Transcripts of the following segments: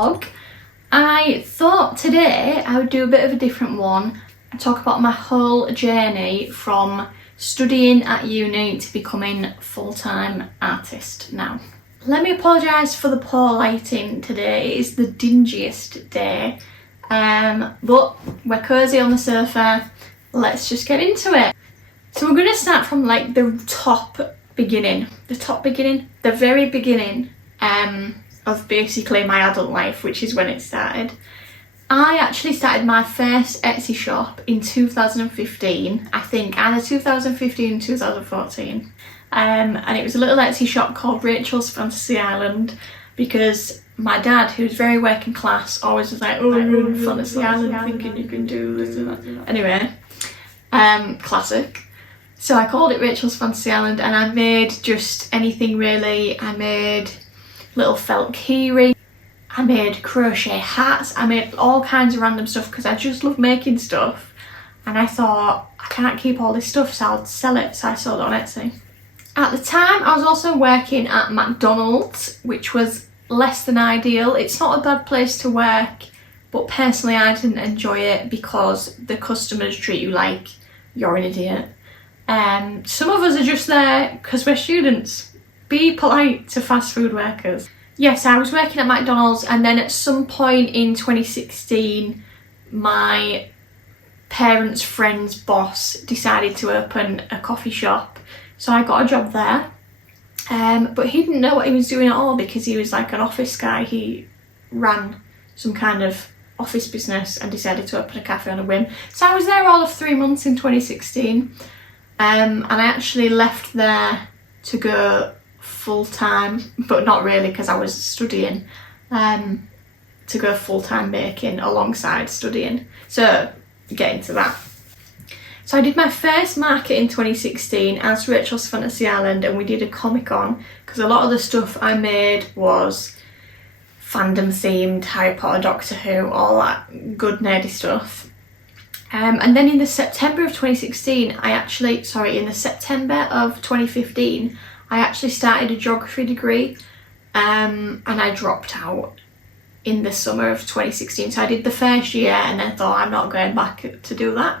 vlog. I thought today I would do a bit of a different one and talk about my whole journey from studying at uni to becoming a full-time artist now. Let me apologise for the poor lighting today. It is the dingiest day, but we're cosy on the sofa. Let's just get into it. So we're going to start from like the very beginning of basically my adult life, which is when it started. I actually started my first Etsy shop in 2015, I think either 2015 or 2014. And it was a little Etsy shop called Rachel's Fantasy Island, because my dad, who's very working class, always was like, oh, you're in Fantasy Island thinking you can do this and that. Anyway, classic. So I called it Rachel's Fantasy Island, and I made just anything really. I made little felt keyring, I made crochet hats, I made all kinds of random stuff because I just love making stuff. And I thought, I can't keep all this stuff, so I'll sell it. So I sold it on Etsy. At the time, I was also working at McDonald's, which was less than ideal. It's not a bad place to work, but personally I didn't enjoy it because the customers treat you like you're an idiot. Some of us are just there because we're students. Be polite to fast food workers. Yes, I was working at McDonald's, and then at some point in 2016, my parents' friend's boss decided to open a coffee shop. So I got a job there. But he didn't know what he was doing at all because he was like an office guy. He ran some kind of office business and decided to open a cafe on a whim. So I was there all of 3 months in 2016. And I actually left there to go full-time, but not really because I was studying, to go full-time baking alongside studying. So get into that. So I did my first market in 2016 as Rachel's Fantasy Island, and we did a Comic-Con because a lot of the stuff I made was fandom themed, Harry Potter, Doctor Who, all that good nerdy stuff. And then in the September of 2015, I actually started a geography degree, and I dropped out in the summer of 2016. So I did the first year and then thought, I'm not going back to do that.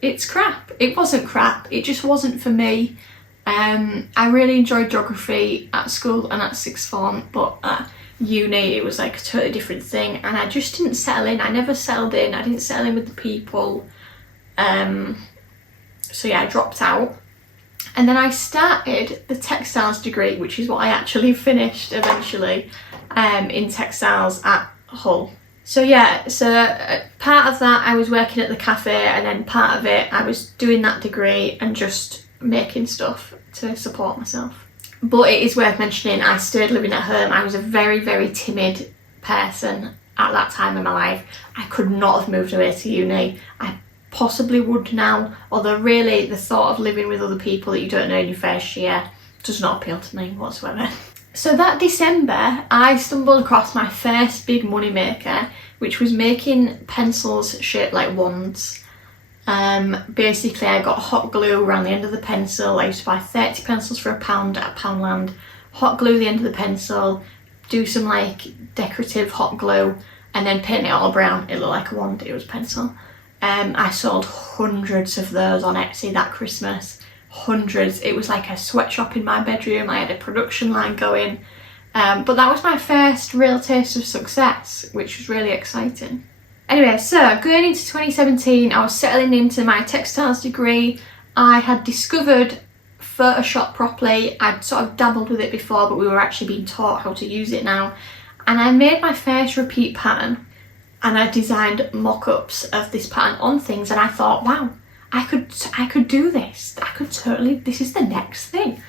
It's crap. It wasn't crap, it just wasn't for me. I really enjoyed geography at school and at sixth form, but at uni it was like a totally different thing, and I just didn't settle in. I never settled in. I didn't settle in with the people. So yeah, I dropped out. And then I started the textiles degree, which is what I actually finished eventually, in textiles at Hull. So yeah, part of that I was working at the cafe, and then part of it I was doing that degree and just making stuff to support myself. But it is worth mentioning, I stayed living at home. I was a very, very timid person at that time in my life. I could not have moved away to uni. I possibly would now, although really the thought of living with other people that you don't know in your first year does not appeal to me whatsoever. So that December, I stumbled across my first big money maker, which was making pencils shaped like wands. Basically I got hot glue around the end of the pencil. I used to buy 30 pencils for £1 at Poundland, hot glue the end of the pencil, do some like decorative hot glue, and then paint it all brown. It looked like a wand, it was pencil. I sold hundreds of those on Etsy that Christmas. Hundreds. It was like a sweatshop in my bedroom. I had a production line going. But that was my first real taste of success, which was really exciting. Anyway, so going into 2017, I was settling into my textiles degree. I had discovered Photoshop properly. I'd sort of dabbled with it before, but we were actually being taught how to use it now. And I made my first repeat pattern, and I designed mock-ups of this pattern on things, and I thought, wow, I could do this. This is the next thing.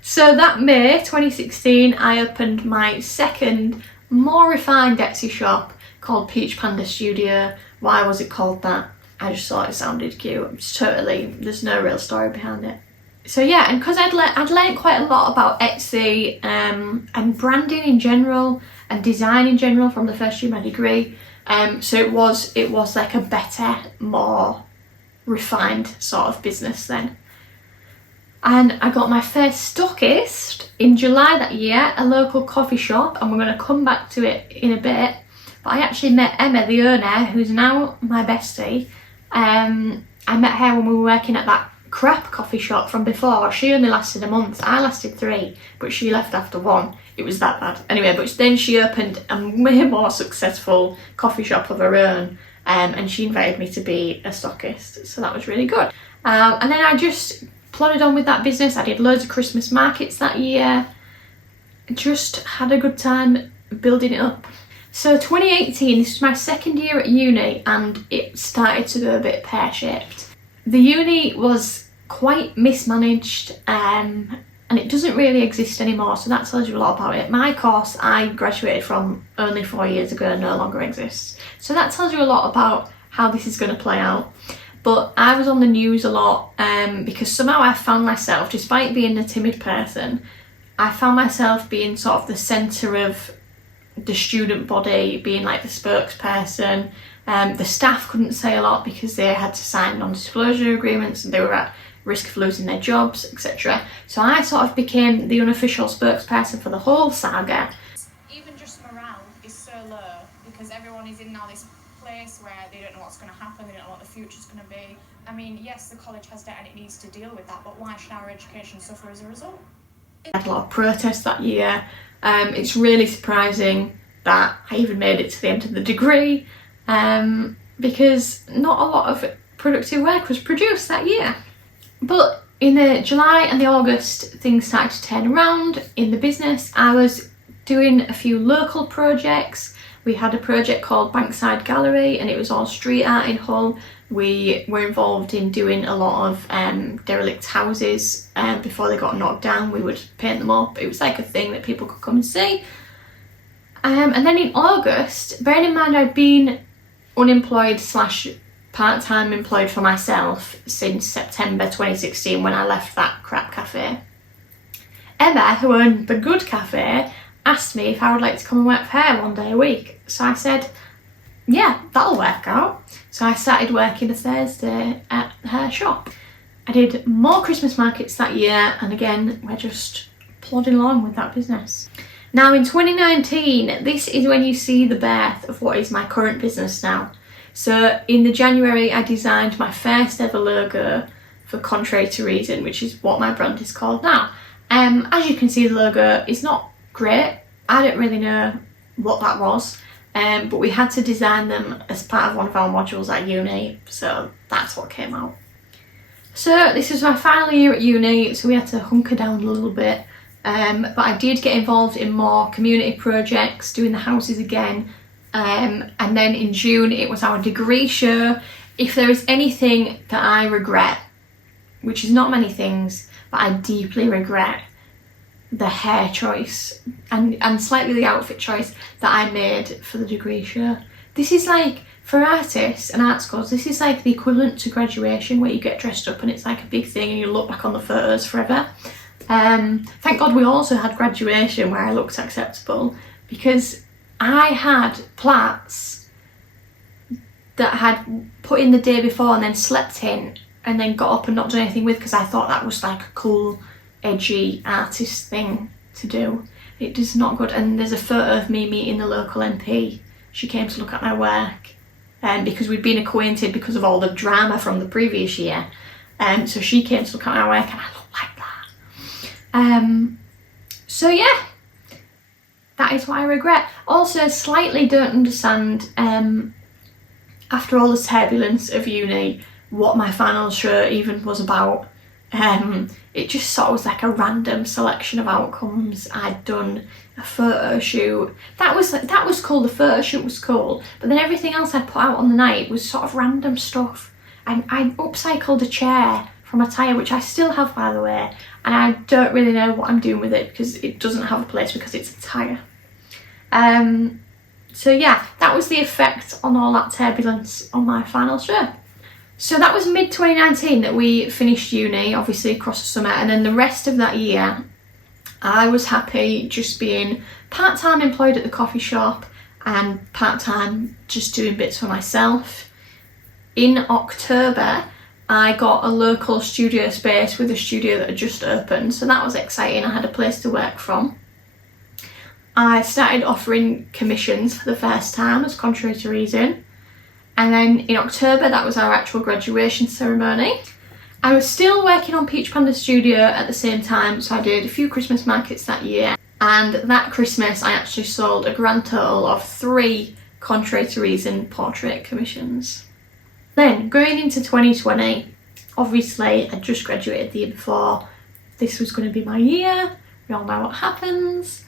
So that May 2016, I opened my second, more refined Etsy shop called Peach Panda Studio. Why was it called that? I just thought it sounded cute. There's no real story behind it. So yeah, and because I'd learned quite a lot about Etsy and branding in general and design in general from the first year of my degree, so it was like a better, more refined sort of business then. And I got my first stockist in July that year, a local coffee shop, and we're going to come back to it in a bit. But I actually met Emma, the owner, who's now my bestie. I met her when we were working at that crap coffee shop from before. She only lasted a month. I lasted 3, but she left after 1. It was that bad. Anyway, but then she opened a way more successful coffee shop of her own, and she invited me to be a stockist. So that was really good. And then I just plodded on with that business. I did loads of Christmas markets that year. Just had a good time building it up. So 2018, this was my second year at uni, and it started to go a bit pear-shaped. The uni was quite mismanaged, and it doesn't really exist anymore, so that tells you a lot about it. My course I graduated from only 4 years ago no longer exists. So that tells you a lot about how this is going to play out. But I was on the news a lot because somehow I found myself, despite being a timid person, I found myself being sort of the centre of the student body, being like the spokesperson. The staff couldn't say a lot because they had to sign non-disclosure agreements and they were at risk of losing their jobs, etc. So I sort of became the unofficial spokesperson for the whole saga. Even just morale is so low because everyone is in now this place where they don't know what's going to happen, they don't know what the future's going to be. I mean, yes, the college has debt and it needs to deal with that, but why should our education suffer as a result? I had a lot of protests that year. It's really surprising that I even made it to the end of the degree because not a lot of productive work was produced that year. But in the July and the August, things started to turn around in the business. I was doing a few local projects. We had a project called Bankside Gallery and it was all street art in Hull. We were involved in doing a lot of derelict houses before they got knocked down. We would paint them up. It was like a thing that people could come and see. And then in August, bearing in mind I'd been unemployed / part-time employed for myself since September 2016 when I left that crap cafe. Emma, who owned the good cafe, asked me if I would like to come and work for her 1 day a week. So I said, yeah, that'll work out. So I started working a Thursday at her shop. I did more Christmas markets that year, and again, we're just plodding along with that business. Now in 2019, this is when you see the birth of what is my current business now. So in the January, I designed my first ever logo for Contrary to Reason, which is what my brand is called now. As you can see, the logo is not great. I don't really know what that was, but we had to design them as part of one of our modules at uni, so that's what came out. So this was my final year at uni, so we had to hunker down a little bit, but I did get involved in more community projects, doing the houses again, and then in June it was our degree show. If there is anything that I regret, which is not many things, but I deeply regret the hair choice and slightly the outfit choice that I made for the degree show. This is like, for artists and art schools, this is like the equivalent to graduation where you get dressed up and it's like a big thing and you look back on the photos forever. Thank God we also had graduation where I looked acceptable, because I had plaits that I had put in the day before and then slept in and then got up and not done anything with because I thought that was like a cool, edgy artist thing to do. It is not good. And there's a photo of me meeting the local MP. She came to look at my work because we'd been acquainted because of all the drama from the previous year. So she came to look at my work and I looked like that. So yeah, that is what I regret. Also, slightly don't understand, after all the turbulence of uni, what my final show even was about. It just sort of was like a random selection of outcomes. I'd done a photo shoot. That was cool, the photo shoot was cool, but then everything else I put out on the night was sort of random stuff. And I upcycled a chair from a tyre, which I still have, by the way, and I don't really know what I'm doing with it because it doesn't have a place because it's a tyre. So yeah, that was the effect on all that turbulence on my final show. So that was mid-2019 that we finished uni, obviously across the summer, and then the rest of that year I was happy just being part-time employed at the coffee shop and part-time just doing bits for myself. In October I got a local studio space with a studio that had just opened, so that was exciting. I had a place to work from. I started offering commissions for the first time as Contrary to Reason, and then in October that was our actual graduation ceremony. I was still working on Peach Panda Studio at the same time, so I did a few Christmas markets that year, and that Christmas I actually sold a grand total of 3 Contrary to Reason portrait commissions. Then going into 2020, obviously I just graduated the year before. This was going to be my year. We all know what happens.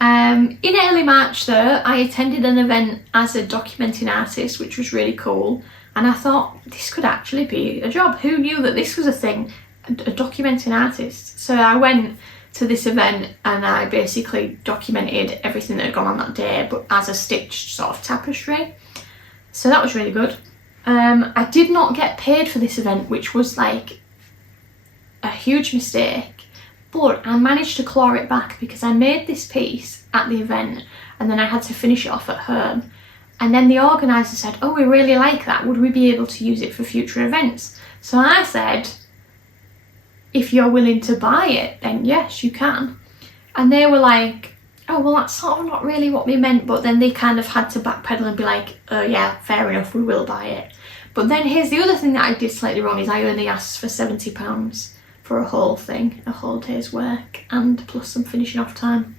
In early March though, I attended an event as a documenting artist, which was really cool, and I thought this could actually be a job. Who knew that this was a thing, a documenting artist? So I went to this event and I basically documented everything that had gone on that day, but as a stitched sort of tapestry. So that was really good. I did not get paid for this event, which was like a huge mistake, but I managed to claw it back because I made this piece at the event and then I had to finish it off at home. And then the organiser said, oh, we really like that, would we be able to use it for future events? So I said, if you're willing to buy it, then yes, you can. And they were like, oh, well, that's sort of not really what we meant, but then they kind of had to backpedal and be like, oh yeah, fair enough, we will buy it. But then here's the other thing that I did slightly wrong, is I only asked for £70 for a whole thing, a whole day's work, and plus some finishing off time.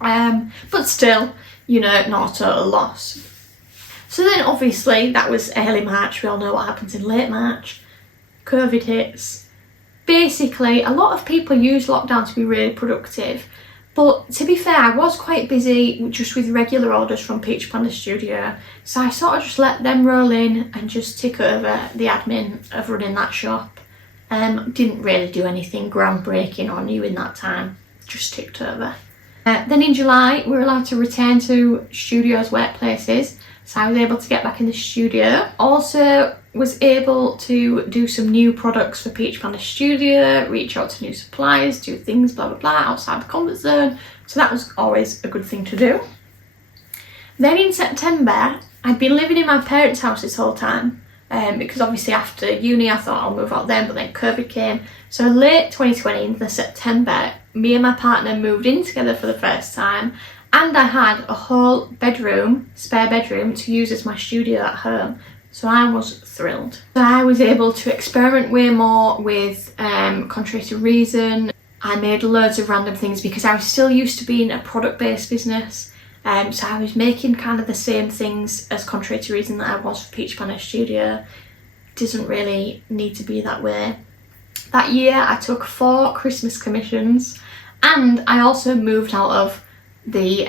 But still, you know, not a total loss. So then obviously that was early March, we all know what happens in late March. COVID hits. Basically, a lot of people use lockdown to be really productive, but to be fair, I was quite busy just with regular orders from Peach Panda Studio, so I sort of just let them roll in and just tick over the admin of running that shop. Didn't really do anything groundbreaking or new in that time, just ticked over. Then in July, we were allowed to return to studios' workplaces, so I was able to get back in the studio. Also was able to do some new products for Peach Panda Studio, reach out to new suppliers, do things blah blah blah outside the comfort zone, so that was always a good thing to do. Then in September, I'd been living in my parents' house this whole time, because obviously after uni I thought I'll move out then, but then COVID came. So late 2020, in the September, me and my partner moved in together for the first time, and I had a whole bedroom, spare bedroom, to use as my studio at home. So I was thrilled. So I was able to experiment way more with Contrary to Reason. I made loads of random things because I was still used to being a product-based business. So I was making kind of the same things as Contrary to Reason that I was for Peach Panda Studio. Doesn't really need to be that way. That year I took 4 Christmas commissions, and I also moved out of the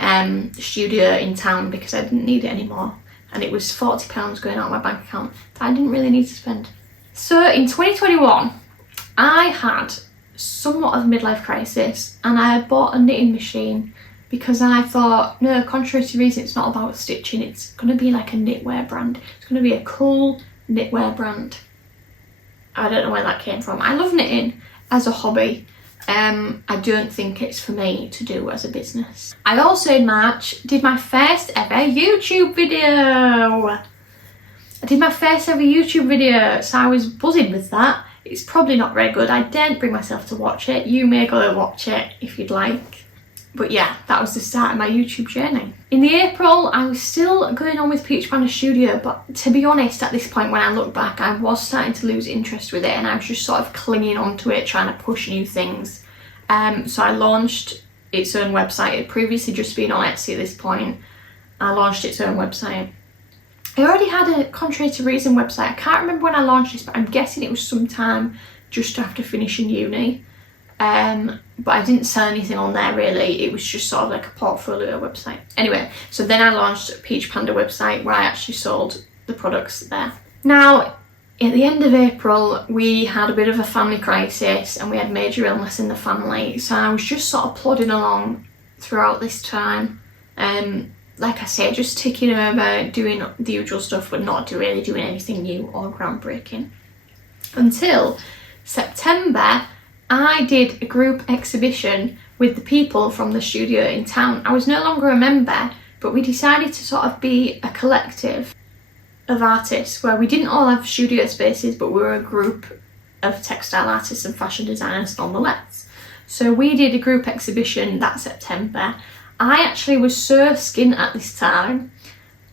studio in town because I didn't need it anymore. And it was £40 going out of my bank account that I didn't really need to spend. So in 2021, I had somewhat of a midlife crisis, and I had bought a knitting machine because I thought, no, Contrary to Reason, it's not about stitching, it's going to be like a knitwear brand. It's going to be a cool knitwear brand. I don't know where that came from. I love knitting as a hobby. I don't think it's for me to do as a business. I also in March did my first ever YouTube video. I did my first ever YouTube video, so I was buzzing with that. It's probably not very good. I daren't bring myself to watch it. You may go watch it if you'd like. But yeah, that was the start of my YouTube journey. In the April, I was still going on with Peach Panda Studio, but to be honest, at this point when I look back, I was starting to lose interest with it, and I was just sort of clinging onto it, trying to push new things. So I launched its own website. It had previously just been on Etsy at this point. I launched its own website. I already had a Contrary to Reason website. I can't remember when I launched this, but I'm guessing it was sometime just after finishing uni. But I didn't sell anything on there really. It was just sort of like a portfolio website. Anyway, so then I launched a Peach Panda website where I actually sold the products there. Now, at the end of April, we had a bit of a family crisis and we had major illness in the family. So I was just sort of plodding along throughout this time. Like I say, just ticking over, doing the usual stuff, but not really doing anything new or groundbreaking. Until September, I did a group exhibition with the people from the studio in town. I was no longer a member, but we decided to sort of be a collective of artists where we didn't all have studio spaces, but we were a group of textile artists and fashion designers nonetheless. So we did a group exhibition that September. I actually was so skint at this time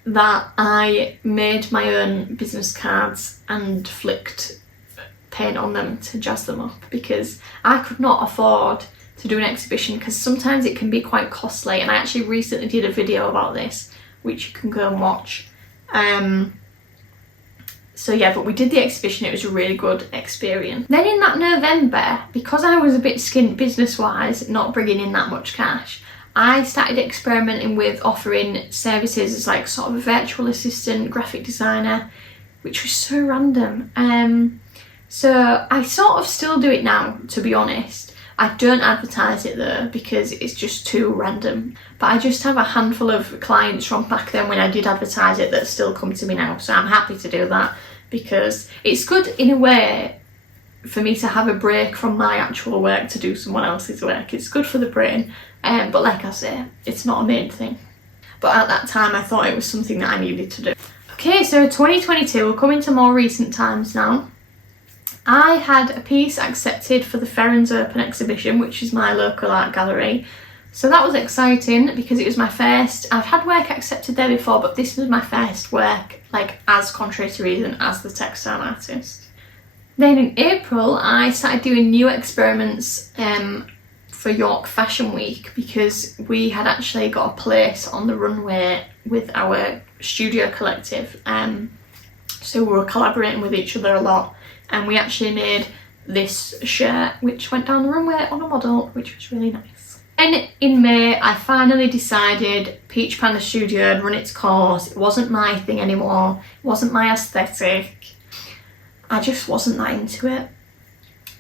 that I made my own business cards and flicked paint on them to jazz them up, because I could not afford to do an exhibition because sometimes it can be quite costly, and I actually recently did a video about this which you can go and watch. So yeah, but we did the exhibition. It was a really good experience. Then in that November, because I was a bit skint business wise, not bringing in that much cash, I started experimenting with offering services as like sort of a virtual assistant, graphic designer, which was so random. So I sort of still do it now, to be honest. I don't advertise it though because it's just too random. But I just have a handful of clients from back then when I did advertise it that still come to me now. So I'm happy to do that because it's good in a way for me to have a break from my actual work to do someone else's work. It's good for the brain. But like I say, it's not a main thing. But at that time I thought it was something that I needed to do. Okay, so 2022, we're coming to more recent times now. I had a piece accepted for the Ferrens Open exhibition, which is my local art gallery. So that was exciting because it was my first. I've had work accepted there before, but this was my first work, like as Contrary to Reason, as the textile artist. Then in April, I started doing new experiments for York Fashion Week because we had actually got a place on the runway with our studio collective. So we were collaborating with each other a lot. And we actually made this shirt which went down the runway on a model, which was really nice. And in May, I finally decided Peach Panda Studio had run its course. It wasn't my thing anymore. It wasn't my aesthetic. I just wasn't that into it.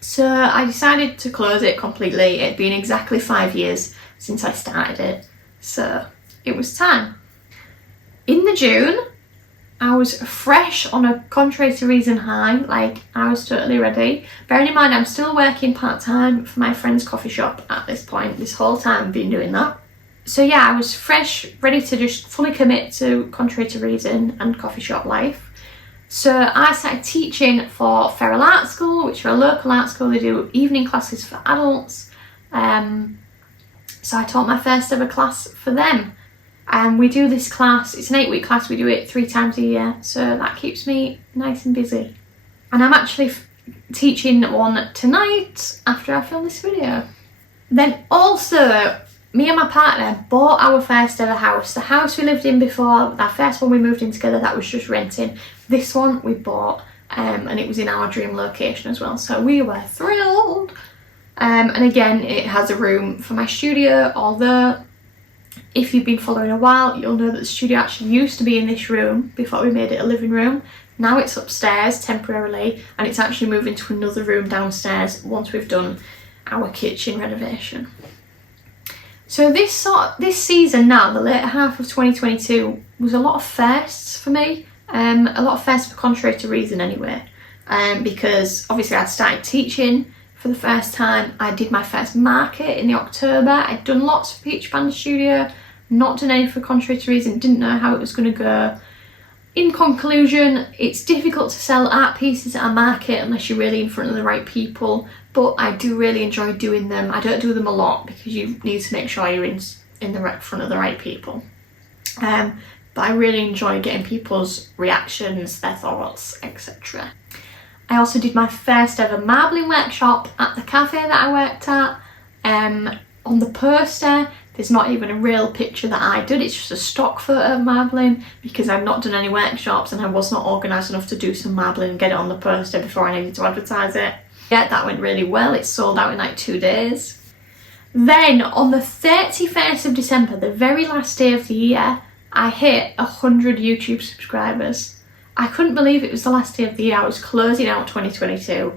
So I decided to close it completely. It'd been exactly 5 years since I started it. So it was time. In the June, I was fresh on a Contrary to Reason high, like I was totally ready. Bearing in mind I'm still working part-time for my friend's coffee shop at this point. This whole time I've been doing that. So yeah, I was fresh, ready to just fully commit to Contrary to Reason and coffee shop life. So I started teaching for Feral Art School, which are a local art school. They do evening classes for adults. So I taught my first ever class for them. And we do this class, it's an 8-week class, we do it 3 times a year, so that keeps me nice and busy. And I'm actually teaching one tonight after I film this video. Then also, me and my partner bought our first ever house. The house we lived in before, that first one we moved in together, that was just renting. This one we bought, and it was in our dream location as well, so we were thrilled. And again, it has a room for my studio, although if you've been following a while, you'll know that the studio actually used to be in this room before we made it a living room. Now it's upstairs temporarily, and it's actually moving to another room downstairs once we've done our kitchen renovation. So this season now, the later half of 2022, was a lot of firsts for me. A lot of firsts for Contrary to Reason anyway. Because obviously I'd started teaching for the first time. I did my first market in the October. I'd done lots for Peach Panda Studio, not done any for Contrary to Reason, didn't know how it was going to go. In conclusion, it's difficult to sell art pieces at a market unless you're really in front of the right people, but I do really enjoy doing them. I don't do them a lot because you need to make sure you're in the front of the right people. But I really enjoy getting people's reactions, their thoughts, etc. I also did my first ever marbling workshop at the cafe that I worked at. On the poster, there's not even a real picture that I did, it's just a stock photo of marbling because I've not done any workshops and I was not organised enough to do some marbling and get it on the poster before I needed to advertise it. Yeah, that went really well. It sold out in like 2 days. Then on the 31st of December, the very last day of the year, I hit 100 YouTube subscribers. I couldn't believe it was the last day of the year. I was closing out 2022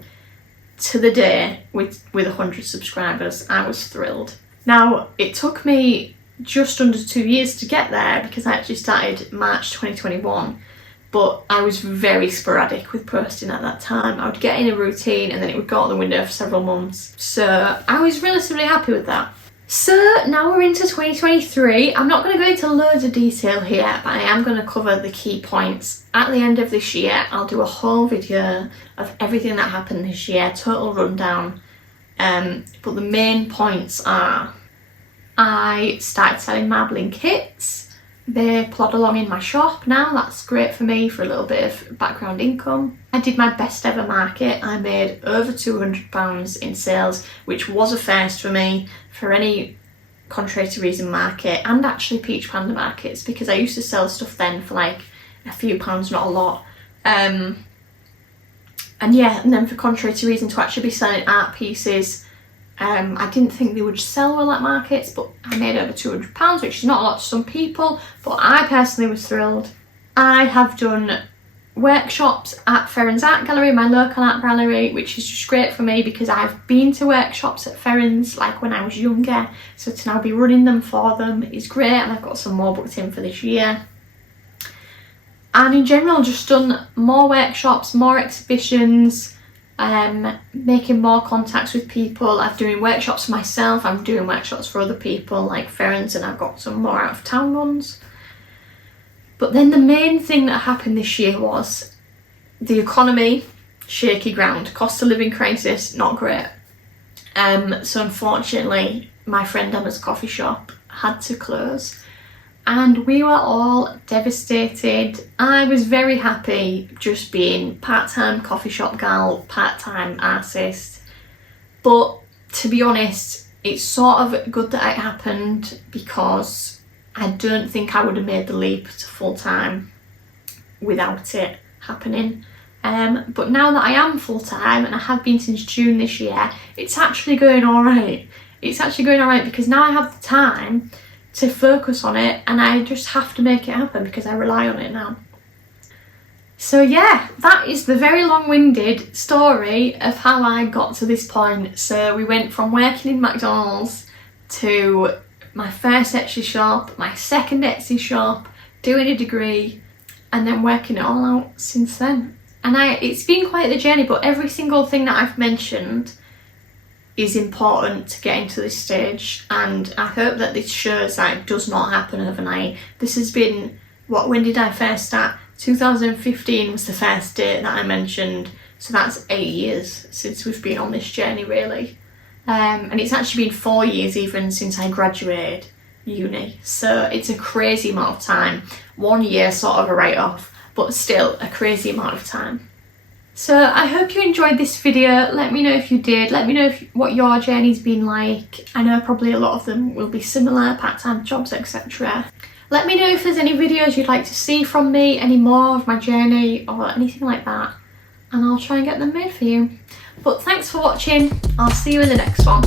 to the day with 100 subscribers. I was thrilled. Now, it took me just under 2 years to get there because I actually started March 2021, but I was very sporadic with posting at that time. I would get in a routine and then it would go out the window for several months. So I was relatively happy with that. So now we're into 2023. I'm not going to go into loads of detail here, but I am going to cover the key points. At the end of this year, I'll do a whole video of everything that happened this year, total rundown. But the main points are, I started selling marbling kits. They plod along in my shop now. That's great for me for a little bit of background income. I did my best ever market. I made over £200 in sales, which was a first for me for any contrary to reason market, and actually Peach Panda markets, because I used to sell stuff then for like a few pounds, not a lot. And then for contrary to reason to actually be selling art pieces, I didn't think they would sell well at markets, but I made over £200, which is not a lot to some people, but I personally was thrilled. I have done workshops at Ferrans Art Gallery, my local art gallery, which is just great for me because I've been to workshops at Ferrans like when I was younger, so to now be running them for them is great, and I've got some more booked in for this year. And in general, just done more workshops, more exhibitions, making more contacts with people. I'm doing workshops for myself, I'm doing workshops for other people like Ferrans, and I've got some more out of town ones. But then the main thing that happened this year was the economy, shaky ground, cost of living crisis, not great. So unfortunately, my friend Emma's coffee shop had to close, and we were all devastated. I was very happy just being part-time coffee shop gal, part-time artist. But to be honest, it's sort of good that it happened, because I don't think I would have made the leap to full-time without it happening. But now that I am full-time, and I have been since June this year, it's actually going alright. It's actually going alright because now I have the time to focus on it, and I just have to make it happen because I rely on it now. So yeah, that is the very long-winded story of how I got to this point. So we went from working in McDonald's to my first Etsy shop, my second Etsy shop, doing a degree, and then working it all out since then. And it's been quite the journey, but every single thing that I've mentioned is important to getting to this stage, and I hope that this shows that it does not happen overnight. This has been, when did I first start? 2015 was the first date that I mentioned, so that's 8 years since we've been on this journey really. And it's actually been 4 years even since I graduated uni, so it's a crazy amount of time. 1 year sort of a write-off, but still a crazy amount of time. So I hope you enjoyed this video. Let me know if you did. Let me know what your journey's been like. I know probably a lot of them will be similar, part-time jobs, etc. Let me know if there's any videos you'd like to see from me, any more of my journey or anything like that, and I'll try and get them made for you. But thanks for watching. I'll see you in the next one.